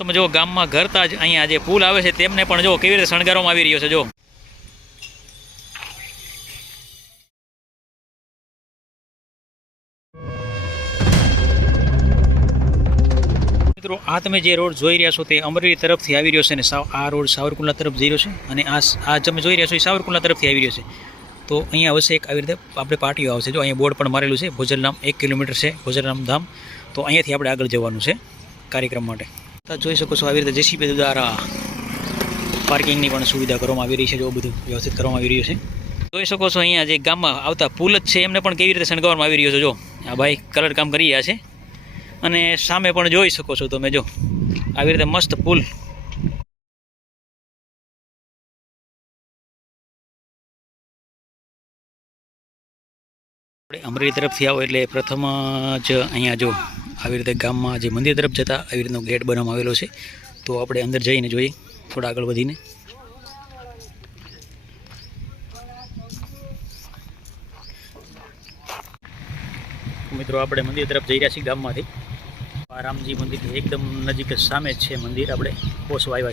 તમે જો ગામમાં ઘરતા જ અહીંયા જે પુલ આવે છે, તેમને પણ જો કેવી રીતે શણગારવામાં આવી રહ્યો છે, જો. મિત્રો, આ તમે જે રોડ જોઈ રહ્યા છો, તે અમરેલી તરફથી આવી રહ્યો છે અને આ રોડ સાવરકુંડલા તરફ જઈ રહ્યો છે અને આ તમે જોઈ રહ્યા છો, એ સાવરકુંડલા તરફથી આવી રહ્યો છે. તો અહીંયા આવશે એક આવી રીતે આપણે પાર્ટીઓ આવશે. જો અહીંયા બોર્ડ પણ મારેલું છે ભોજનરામ એક કિલોમીટર છે ભોજનરામ ધામ. તો અહીંયાથી આપણે આગળ જવાનું છે કાર્યક્રમ માટે. જોઈ શકો છો આવી રીતે જેસીબી દ્વારા પાર્કિંગની પણ સુવિધા કરવામાં આવી રહી છે, જો બધું વ્યવસ્થિત કરવામાં આવી રહ્યું છે. જોઈ શકો છો અહીંયા જે ગામમાં આવતા પુલ જ છે, એમને પણ કેવી રીતે શણગારવામાં આવી રહ્યો છે, જો. આ ભાઈ કલર કામ કરી રહ્યા છે. અને સામે પણ જોઈ શકો છો તમે, જો. આવી રીતે મસ્ત પુલ. અમરેલી તરફથી આવો એટલે પ્રથમ જ અહીંયા જો આવી રીતે ગામમાં જે મંદિર તરફ જતા આવી રીતનો ગેટ બનાવવામાં આવેલો છે. તો આપણે અંદર જઈને જોઈએ, થોડા આગળ વધીને. મિત્રો, આપણે મંદિર તરફ જઈ રહ્યા છીએ ગામમાંથી. રામજી મંદિર એકદમ નજીક સામે જ છે મંદિર. આપણે પોસવા આવ્યા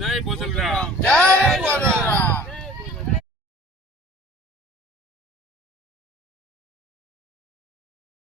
జై బోధల్ రామ్ జై బోధల్